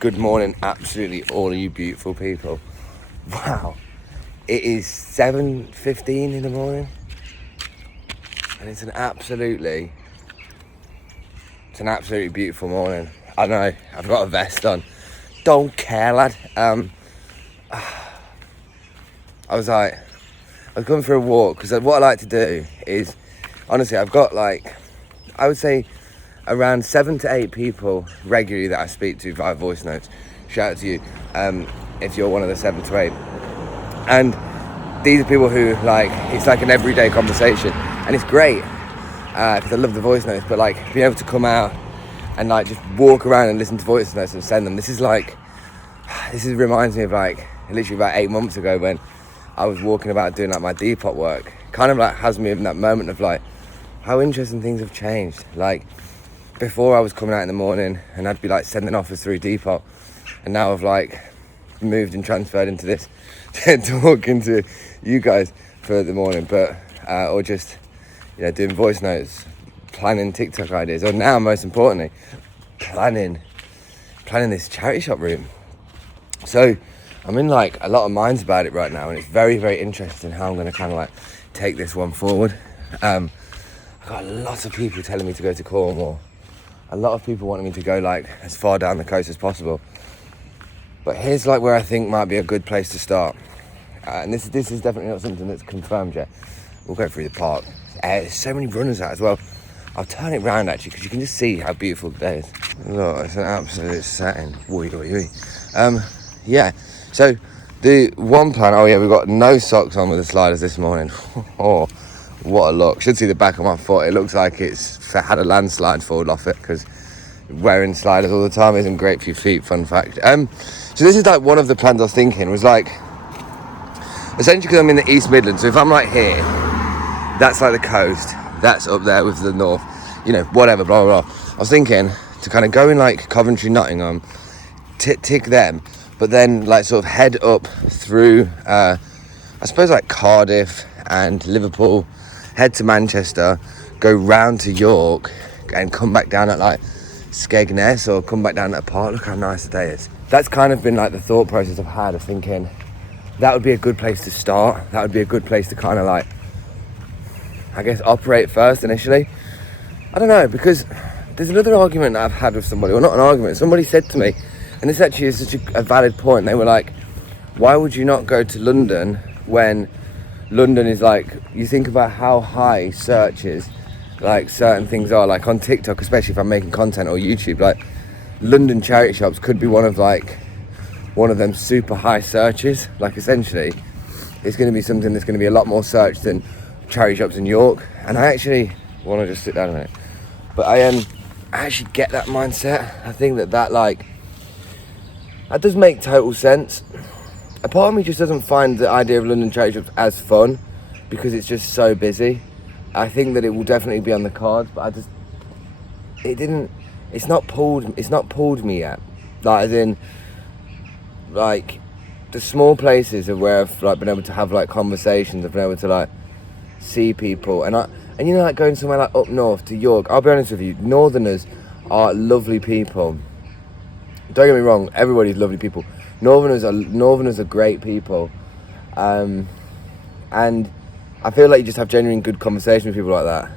Good morning, absolutely all of you beautiful people. Wow, it is 7:15 in the morning, and it's an absolutely beautiful morning. I know, I've got a vest on. Don't care, lad. I was going for a walk because what I like to do is, honestly, I've got I would say around 7 to 8 people regularly that I speak to via voice notes. Shout out to you if you're one of the 7 to 8. And these are people who it's like an everyday conversation, and it's great because I love the voice notes. But being able to come out and just walk around and listen to voice notes and send them. This reminds me of literally about 8 months ago when I was walking about doing my Depop work. Kind of has me in that moment of how interesting things have changed. Before I was coming out in the morning and I'd be sending offers through Depop, and now I've moved and transferred into this talking to you guys for the morning, but or just doing voice notes, planning TikTok ideas, or now most importantly planning this charity shop room. So I'm in a lot of minds about it right now, and it's very, very interesting how I'm going to kind of take this one forward. I've got a lot of people telling me to go to Cornwall. A lot of people wanting me to go as far down the coast as possible. But here's where I think might be a good place to start. And this is definitely not something that's confirmed yet. We'll go through the park. There's so many runners out as well. I'll turn it round actually because you can just see how beautiful the day is. Look, it's an absolute setting. Yeah. So the one plan, we've got no socks on with the sliders this morning. Oh, what a look. Should see the back of my foot. It looks like it's had a landslide fall off it, because wearing sliders all the time isn't great for your feet, fun fact. So this is one of the plans I was thinking was essentially because I'm in the East Midlands, so if I'm here, that's the coast, that's up there with the north, whatever, blah, blah, blah. I was thinking to kind of go in Coventry, Nottingham, tick them, but then sort of head up through, I suppose Cardiff and Liverpool, head to Manchester, go round to York, and come back down at Skegness, or come back down at a park. Look how nice the day is. That's kind of been the thought process I've had of thinking that would be a good place to start. That would be a good place to kind of I guess operate first initially. I don't know, because there's another argument that I've had with somebody, or not an argument, somebody said to me, and this actually is such a valid point. They were why would you not go to London when London is you think about how high searches certain things are, on TikTok, especially if I'm making content, or YouTube, London charity shops could be one of them super high searches. Essentially it's going to be something that's going to be a lot more searched than charity shops in York. And I actually want to just sit down a minute, but I actually get that mindset. I think that does make total sense. A part of me just doesn't find the idea of London charity shops as fun because it's just so busy. I think that it will definitely be on the cards, but it's not pulled me yet. The small places of where I've been able to have conversations, I've been able to see people, and going somewhere up north to York. I'll be honest with you, Northerners are lovely people. Don't get me wrong, everybody's lovely people. Northerners are great people, and I feel you just have genuine good conversation with people like that.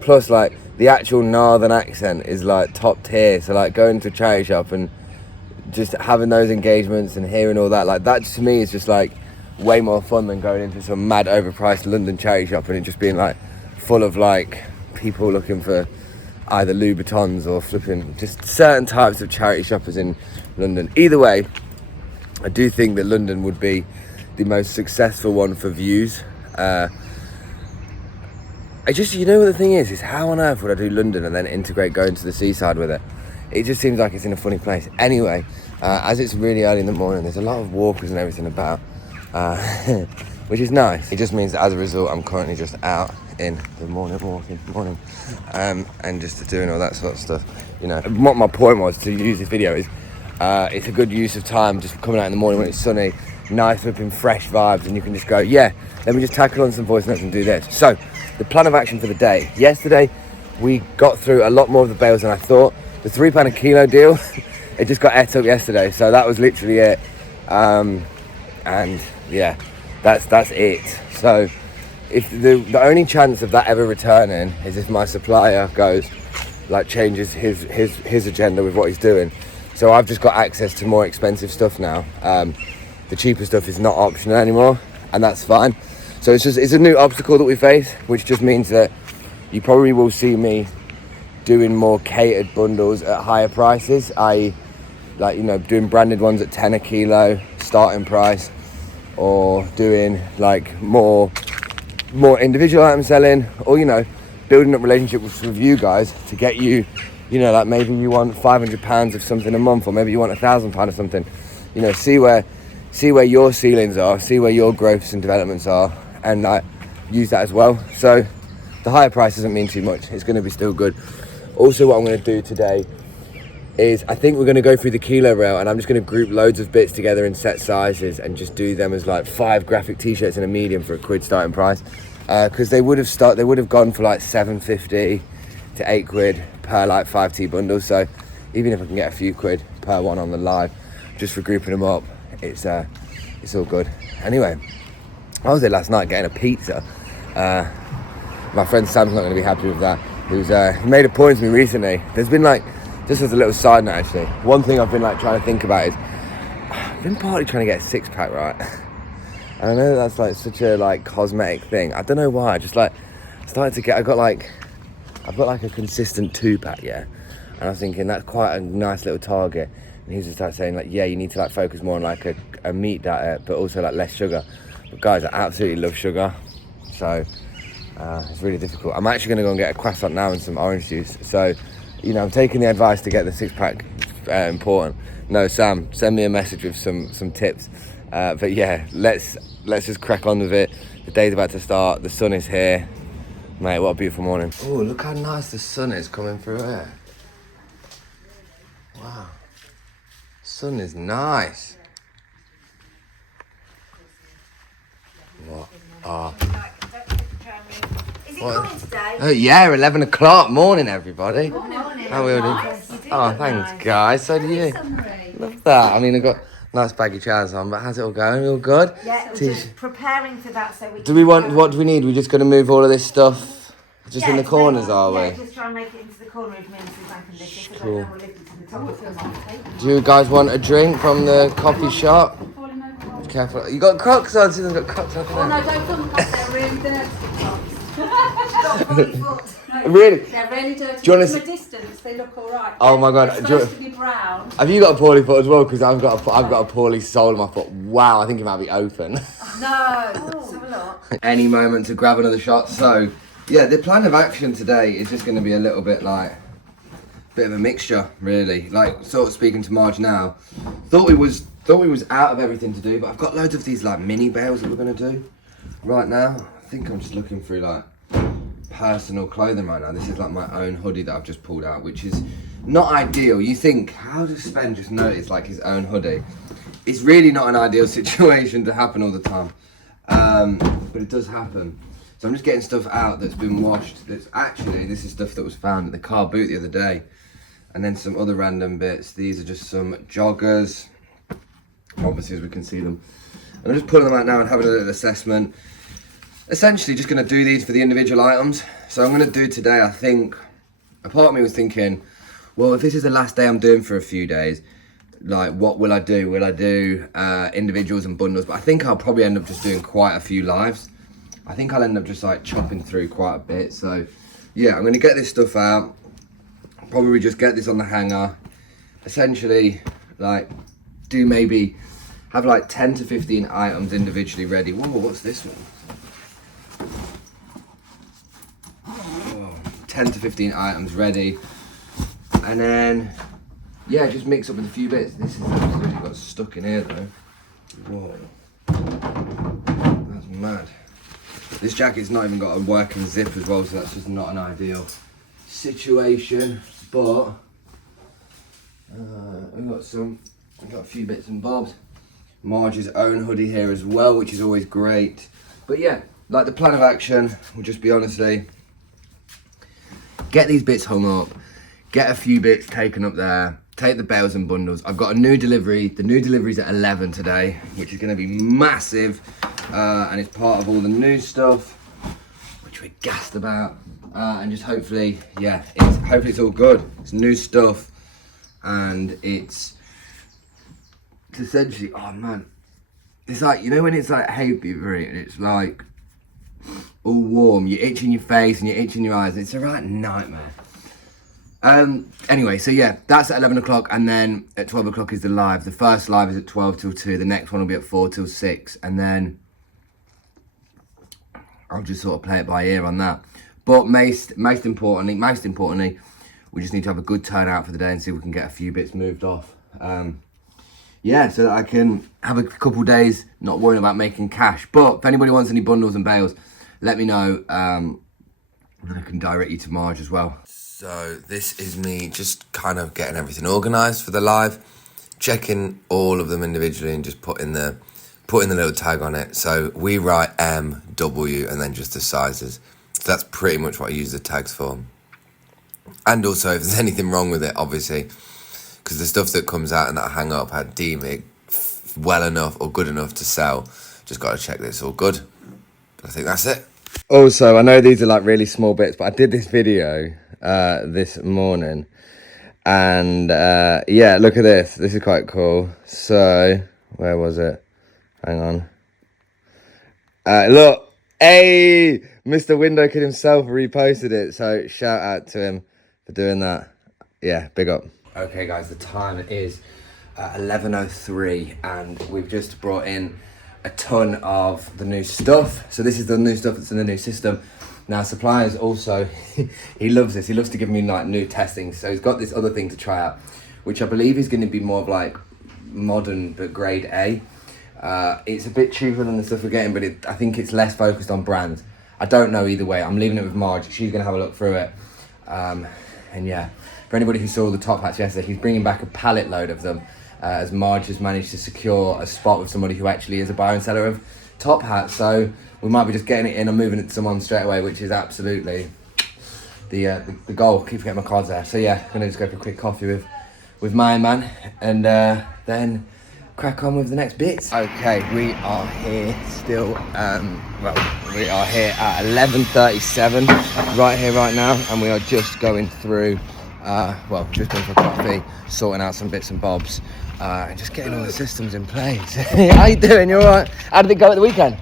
Plus, the actual northern accent is top tier. So going to a charity shop and just having those engagements and hearing all that, that to me is just way more fun than going into some mad overpriced London charity shop and it just being full of people looking for either Louboutins or flipping just certain types of charity shoppers in London. Either way, I do think that London would be the most successful one for views. What the thing is how on earth would I do London and then integrate going to the seaside with it? It just seems like it's in a funny place. Anyway, as it's really early in the morning, there's a lot of walkers and everything about, which is nice. It just means that as a result, I'm currently just out in the morning, and just doing all that sort of stuff. What my point was to use this video is, it's a good use of time just coming out in the morning when it's sunny, nice flipping fresh vibes, and you can just go, let me just tackle on some voice notes and do this. So the plan of action for the day. Yesterday we got through a lot more of the bales than I thought. The £3 a kilo deal it just got ate up yesterday, so that was literally it. And yeah, that's it. So if the only chance of that ever returning is if my supplier goes, like, changes his agenda with what he's doing. So I've just got access to more expensive stuff now. The cheaper stuff is not optional anymore, and that's fine. So it's a new obstacle that we face, which just means that you probably will see me doing more catered bundles at higher prices, i.e. like, you know, doing branded ones at 10 a kilo starting price, or doing like more individual item selling, or, you know, building up relationships with you guys to get you, you know, like maybe you want £500 of something a month, or maybe you want £1,000 of something, you know, see where your ceilings are, see where your growths and developments are, and like use that as well. So the higher price doesn't mean too much, it's going to be still good. Also, what I'm going to do today is, I think we're going to go through the kilo rail, and I'm just going to group loads of bits together in set sizes and just do them as like 5 graphic t-shirts in a medium for £1 starting price, because they would have gone for like £7.50 to £8 per like 5T bundle. So even if I can get a few quid per one on the live just for grouping them up, it's all good. Anyway, I was there last night getting a pizza. My friend Sam's not going to be happy with that. He made a point to me recently. There's been like, just as a little side note actually, one thing I've been like trying to think about is, I've been partly trying to get a 6-pack, right? And I know that's like such a like cosmetic thing. I don't know why. I just like started to get, I've got like a consistent 2-pack, yeah. And I was thinking that's quite a nice little target. And he was just like saying like, yeah, you need to like focus more on like a meat diet, but also like less sugar. But guys, I absolutely love sugar. So it's really difficult. I'm actually going to go and get a croissant now and some orange juice. So, you know, I'm taking the advice to get the 6-pack important. No, Sam, send me a message with some tips. But yeah, let's just crack on with it. The day's about to start. The sun is here. Mate, what a beautiful morning. Oh, look how nice the sun is coming through here. Wow. Sun is nice. What? Oh. Is it coming today? Oh yeah, 11 o'clock. Morning, everybody. Morning. How are we doing? Nice. You do Oh, look thanks, nice. guys. So do you. Love that. I mean, I've got nice baggy trousers on, but how's it all going? All good? Yeah, we're just preparing for that so we Do we want, what do we need? We're just going to move all of this stuff just in the corners, are we? Yeah, just try and make it into the corner of Mrs. and this. So Cool. then we'll lift it to the top of the Do you guys want a drink from the coffee shop? Careful. You got Crocs on? Susan's got Crocs on. Oh no, don't film the cups, they're really dirty. Really? They're really dirty. Do you wanna From a distance, they look alright. Oh my God. They're Do you- supposed to be brown. Have you got a poorly foot as well? Because I've got a poorly sole in my foot. Wow, I think it might be open. No, let's have a look. Any moment to grab another shot. So, yeah, the plan of action today is just going to be a little bit like, bit of a mixture, really. Like, sort of speaking to Marge now, thought we was out of everything to do, but I've got loads of these like mini bales that we're going to do right now. I think I'm just looking through like personal clothing right now. This is like my own hoodie that I've just pulled out, which is not ideal. You think, how does Sven just notice like his own hoodie? It's really not an ideal situation to happen all the time, but it does happen. So I'm just getting stuff out that's been washed. That's actually, this is stuff that was found in the car boot the other day, and then some other random bits. These are just some joggers, obviously, as we can see them. I'm just pulling them out now and having a little assessment. Essentially just going to do these for the individual items. So I'm going to do today, I think, a part of me was thinking, well, if this is the last day I'm doing for a few days, like, what will I do? Will I do individuals and bundles? But I think I'll probably end up just doing quite a few lives. I think I'll end up just like chopping through quite a bit. So yeah, I'm going to get this stuff out. Probably just get this on the hanger. Essentially, like, do maybe have like 10 to 15 items individually ready. Whoa, what's this one? Whoa, 10 to 15 items ready. And then, yeah, just mix up with a few bits. This is absolutely got stuck in here though. Whoa, that's mad. This jacket's not even got a working zip as well, so that's just not an ideal situation. But we've got a few bits and bobs. Marge's own hoodie here as well, which is always great. But yeah, like the plan of action will just be honestly, get these bits hung up, get a few bits taken up there, take the bales and bundles. I've got a new delivery. The new delivery's at 11 today, which is going to be massive. And it's part of all the new stuff, which we're gassed about. And just hopefully, yeah, hopefully it's all good. It's new stuff. And it's essentially, oh man. It's like, you know when it's like hay fever and it's like all warm, you're itching your face and you're itching your eyes. It's a right nightmare. Anyway, so yeah, that's at 11 o'clock, and then at 12 o'clock is the live. The first live is at 12 till 2. The next one will be at 4 till 6, and then I'll just sort of play it by ear on that. But most importantly, we just need to have a good turnout for the day and see if we can get a few bits moved off. Yeah, so that I can have a couple days not worrying about making cash. But if anybody wants any bundles and bales, let me know. Then I can direct you to Marge as well. So this is me just kind of getting everything organised for the live, checking all of them individually and just putting the little tag on it. So we write M, W, and then just the sizes. So that's pretty much what I use the tags for. And also if there's anything wrong with it, obviously, because the stuff that comes out and that I hang up, I deem it well enough or good enough to sell. Just got to check that it's all good. But I think that's it. Also, I know these are like really small bits, but I did this video this morning. And yeah, look at this. This is quite cool. So, where was it? Hang on. Look. Hey! Mr. Window Kid himself reposted it. So, shout out to him for doing that. Yeah, big up. Okay guys, the time is 11:03 and we've just brought in a ton of the new stuff. So this is the new stuff that's in the new system. Now suppliers also, he loves this. He loves to give me like new testings. So he's got this other thing to try out, which I believe is going to be more of like modern but grade A. It's a bit cheaper than the stuff we're getting, but I think it's less focused on brands. I don't know either way. I'm leaving it with Marge. She's going to have a look through it. And yeah. For anybody who saw the top hats yesterday, he's bringing back a pallet load of them as Marge has managed to secure a spot with somebody who actually is a buyer and seller of top hats. So we might be just getting it in and moving it to someone straight away, which is absolutely the goal. Keep forgetting my cards there. So yeah, I'm gonna just go for a quick coffee with my man and then crack on with the next bits. Okay, we are here still. We are here at 11:37, right here, right now, and we are just going through. Just going for a coffee, sorting out some bits and bobs, and just getting all the systems in place. How you doing? You alright? How did it go at the weekend?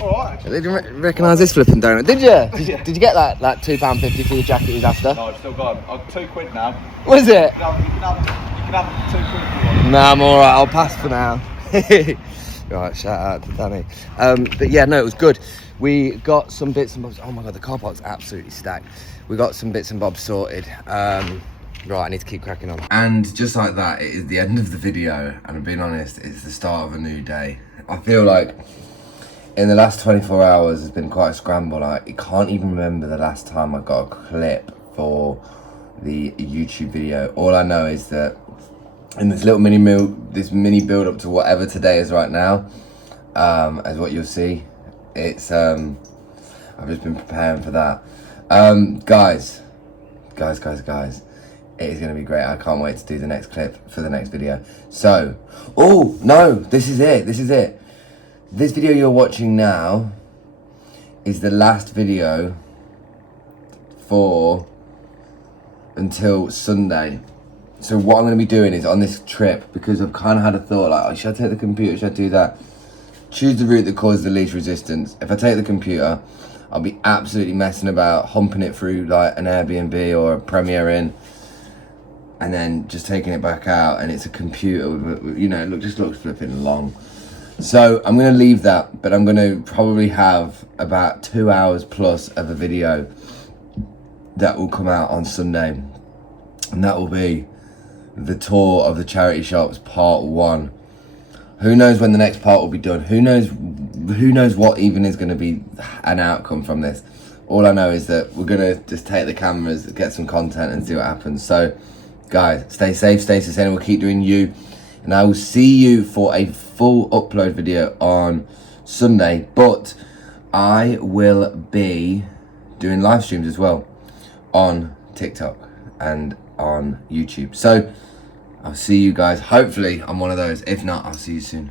Alright. Did you recognise this flipping donut? Did you? Did you get that £2.50 for your jacket you was after? No, I've still got £2 now. What is it? You can have £2 if you want. Nah, I'm alright, I'll pass for now. Right, shout out to Danny. But yeah, no, it was good. We got some bits and bobs. Oh my god, the car park's absolutely stacked. We got some bits and bobs sorted. Right, I need to keep cracking on. And just like that, it is the end of the video. And I'm being honest, it's the start of a new day. I feel like in the last 24 hours, it's been quite a scramble. I can't even remember the last time I got a clip for the YouTube video. All I know is that in this little mini build up to whatever today is right now, as what you'll see, it's I've just been preparing for that. Guys, it is going to be great. I can't wait to do the next clip for the next video. So, oh no, this is it. This video you're watching now is the last video for until Sunday. So what I'm going to be doing is on this trip, because I've kind of had a thought like, oh, should I take the computer, should I do that? Choose the route that causes the least resistance. If I take the computer, I'll be absolutely messing about, humping it through like an Airbnb or a Premier Inn, and then just taking it back out, and it's a computer with, you know, it just looks flipping long. So I'm going to leave that, but I'm going to probably have about 2 hours plus of a video that will come out on Sunday, and that will be the tour of the charity shops part 1. Who knows when the next part will be done? Who knows what even is going to be an outcome from this? All I know is that we're going to just take the cameras, get some content and see what happens. So guys, stay safe, stay sustainable, keep doing you, and I will see you for a full upload video on Sunday. But I will be doing live streams as well on TikTok and on YouTube. So I'll see you guys. Hopefully, I'm one of those. If not, I'll see you soon.